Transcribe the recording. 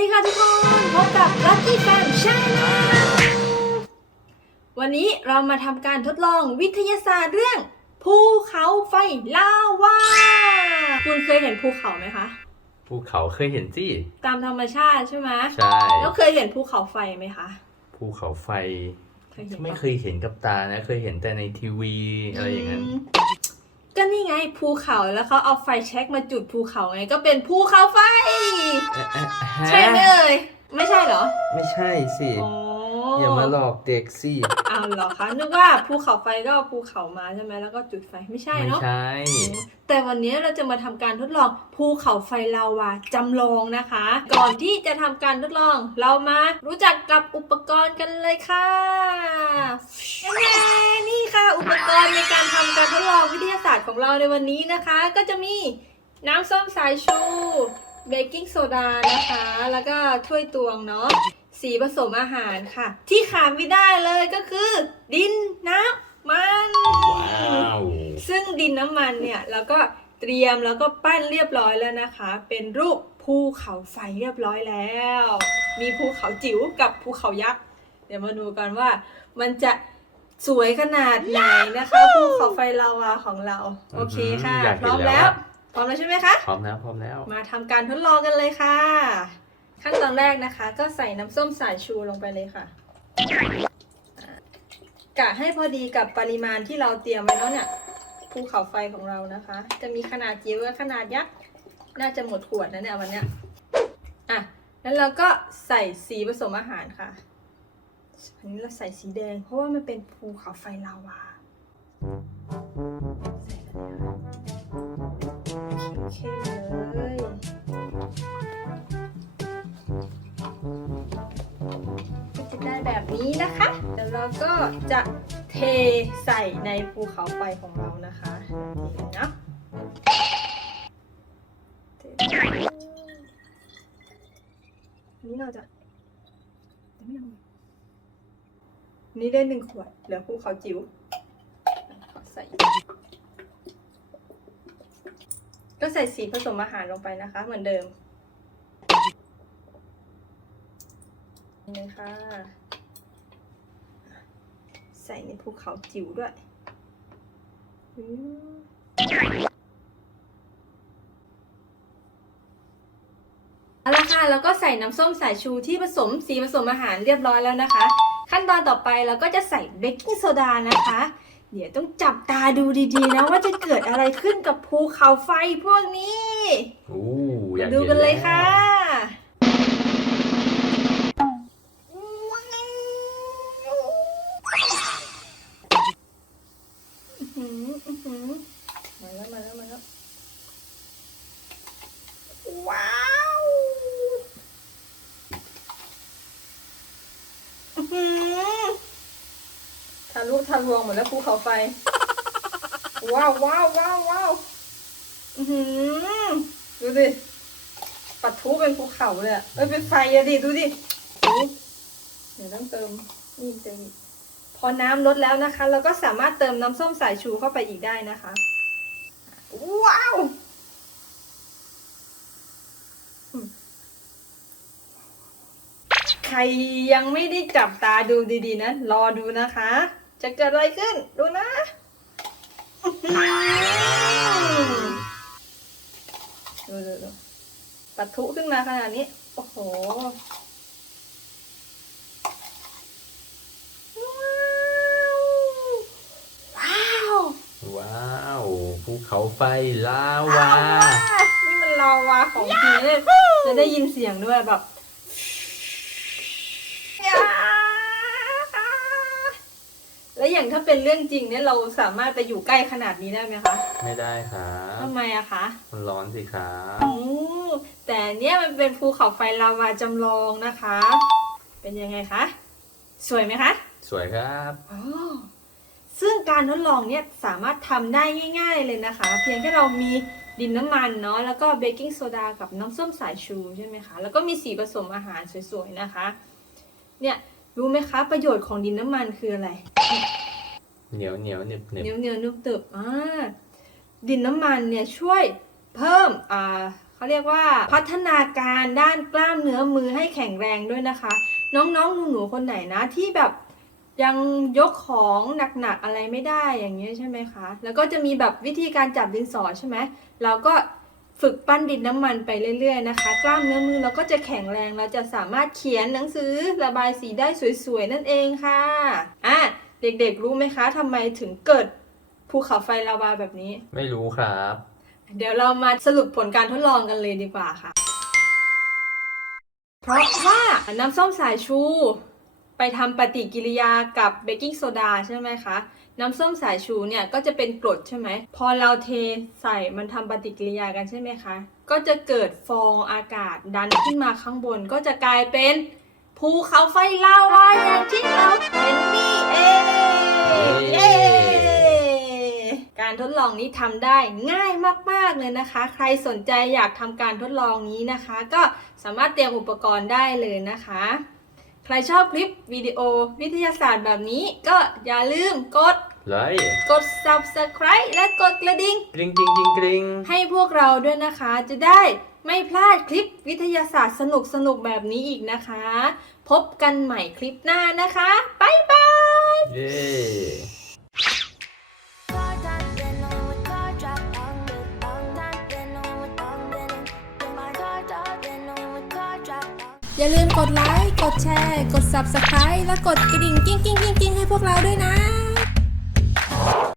ดีค่ะทุกคน พบกับ Lucky Fan Channel วันนี้เรามาทำการทดลองวิทยาศาสตร์เรื่องภูเขาไฟลาวา คุณเคยเห็นภูเขาไหมคะ ภูเขาเคยเห็นสิตามธรรมชาติใช่ไหมใช่แล้วเคยเห็นภูเขาไฟไหมคะ ภูเขาไฟ เคยเห็นปะไม่เคยเห็นกับตานะ เคยเห็นแต่ในทีวีอะไรอย่างนั้นม ก็นี่ไงภูเขาแล้วเขาเอาไฟแช็กมาจุดภูเขาไงก็เป็นภูเขาไฟ เอ๊ะเอ๊ะฮะใช่ไหมเอ่ยไม่ใช่เหรอ ไม่ใช่สิ อ๋อ อย่ามาหลอกเด็กสิอ้าวเหรอคะนึกว่าภูเขาไฟก็เอาภูเขามาใช่ไหมแล้วก็จุดไฟไม่ใช่ไม่เนาะใช่แต่วันนี้เราจะมาทำการทดลองภูเขาไฟลาวาจำลองนะคะ ก่อนที่จะทำการทดลอง เรามารู้จักกับอุปกรณ์กันเลยค่ะแน่ๆนี่ค่ะ อุปกรณ์ในการทำการทดลองวิทยาศาสตร์ของเราในวันนี้นะคะ ก็จะมีน้ำส้มสายชูเบกกิ้งโซดานะคะ แล้วก็ถ้วยตวงเนาะ สีผสมอาหารค่ะ ที่ขาดไม่ได้เลยก็คือ ดินน้ำมันว้าวซึ่งดินน้ำมันเนี่ยเราก็เตรียมแล้วก็ปั้นเรียบร้อยแล้วนะคะ เป็นรูปภูเขาไฟเรียบร้อยแล้ว มีภูเขาจิ๋วกับภูเขายักษ์เดี๋ยวมาดูกันว่า มันจะสวยขนาดไหนนะคะภูเขาไฟลาวาของเรา โอเคค่ะอยากพเห็ร้อนมแล้แล้ววพร้อมแล้วใช่ไหมคะ พร้อมแล้วพร้อมแล้ว มาทำการทดลองกันเลยค่ะ ขั้นตอนแรกนะคะ ก็ใส่น้ำส้มสายชูลงไปเลยค่ะกะให้พอดีกับปริมาณที่เราเตรียมไว้แล้วเนี่ยภูเขาไฟของเรานะคะ จะมีขนาดจิ๋วกับขนาดยักษ์น่าจะหมดขวดนะเนี่ยวันเนี้ยอะแล้วเราก็ใส่สีผสมอาหารค่ะอันนี้เราใส่สีแดง เพราะว่ามันเป็นภูเขาไฟลาวาใส่ไปเลยค่ะเข้มๆเลย นี้นะคะเดี๋ยวเราก็จะเทใส่ในภูเขาไฟของเรานะคะเทนะนี่เราจะนี่ได้หนึ่งขวดเหลือภูเขาจิ๋วใส่ก็ใส่สีผสมอาหารลงไปนะคะ เหมือนเดิมนี่ค่ะ ใส่ในภูเขาจิ๋วด้วยอืมเอาละค่ะแล้วก็ใส่น้ำส้มสายชูที่ผสมสีผสมอาหารเรียบร้อยแล้วนะคะ ขั้นตอนต่อไปเราก็จะใส่เบกกิ้งโซดานะคะ เดี๋ยวต้องจับตาดูดีๆนะว่าจะเกิดอะไรขึ้นกับภูเขาไฟพวกนี้อู้อยากดูเห็นกันเลยแวค่ะ ทะลุทะลวงหมดแล้วภูเขาไฟ ว้าวว้าวว้าวว้าวอือหือดูดิปัดทุเป็นภูเขาเลยอะเอ้ยเป็นไฟอะดิดูดิดูเดี๋ยวต้องเติมนี่เติมอีกพอน้ำลดแล้วนะคะ เราก็สามารถเติมน้ำส้มสายชูเข้าไปอีกได้นะคะ ว้าวอืมใค รยังไม่ได้จับตาดูดีๆนะ รอดูนะคะ จะเกิดอะไรขึ้น ดูนะดูดูดูปัดทุขึ้นมาขนาดนี้ โอ้โหว้าวว้าวภูเขาไฟลาว้าววา นี่มันลาวาของจริงเลยจะได้ยินเสียงด้วยแบบ แล้วอย่างถ้าเป็นเรื่องจริงเนี่ยเราสามารถไปอยู่ใกล้ขนาดนี้ได้ไหมคะไม่ได้ครับทำไมอะคะมันร้อนสิครับอืมแต่เนี่ยมันเป็นภูเขาไฟลาวาจำลองนะคะ เป็นยังไงคะสวยไหมคะ สวยครับอ๋อซึ่งการทดลองเนี่ยสามารถทำได้ง่าย ๆเลยนะคะ เพียงแค่เรามีดินน้ำมันเนาะแล้วก็เบกกิ้งโซดากับน้ำส้มสายชูใช่ไหมคะ แล้วก็มีสีผสมอาหารสวยๆนะคะ เนี่ยรู้ไหมคะ ประโยชน์ของดินน้ำมันคืออะไร เหนียวเหนียวหนึบหนึบเหนียวเหนียวนุบตึบอ่าดินน้ำมันเนี่ยช่วยเพิ่มอ่าเขาเรียกว่าพัฒนาการด้านกล้ามเนื้อมือให้แข็งแรงด้วยนะคะ น้องๆหนูๆคนไหนนะที่แบบยังยกของหนักๆอะไรไม่ได้อย่างเงี้ยใช่ไหมคะ แล้วก็จะมีแบบวิธีการจับดินสอใช่ไหมเราก็ฝึกปั้นดินน้ำมันไปเรื่อยๆนะคะ กล้ามเนื้อมือเราก็จะแข็งแรงเราจะสามารถเขียนหนังสือระบายสีได้สวยๆนั่นเองค่ะอะ เด็กๆรู้ไหมคะทำไมถึงเกิดภูเขาไฟลาวาแบบนี้ ไม่รู้ครับ เดี๋ยวเรามาสรุปผลการทดลองกันเลยดีกว่าค่ะ เพราะว่าน้ำส้มสายชู ไปทำปฏิกิริยากับเบกกิ้งโซดาใช่ไหมคะ น้ำส้มสายชูเนี่ยก็จะเป็นกรดใช่ไหม พอเราเทใส่มันทำปฏิกิริยากันใช่ไหมคะ ก็จะเกิดฟองอากาศดันขึ้นมาข้างบนก็จะกลายเป็นภูเขาไฟลาวาอย่างที่เราเห็นนี่เอง เย้เย้การทดลองนี้ทำได้ง่ายมาก ๆ เลยนะคะ ใครสนใจอยากทำการทดลองนี้นะคะ ก็สามารถเตรียมอุปกรณ์ได้เลยนะคะ ใครชอบคลิปวิดีโอวิทยาศาสตร์แบบนี้ก็อย่าลืมกดเลยกด subscribe และกดกระดิ่งกริ๊งกริ๊งกริ๊งกริ๊งให้พวกเราด้วยนะคะ จะได้ไม่พลาดคลิปวิทยาศาสตร์สนุกๆแบบนี้อีกนะคะ พบกันใหม่คลิปหน้านะคะ บ๊ายบาย อย่าลืมกดไลค์ กดแชร์ กด Subscribe และกดกระดิ่งกิ้งกิ้งกิ้งกิ้งให้พวกเราด้วยนะ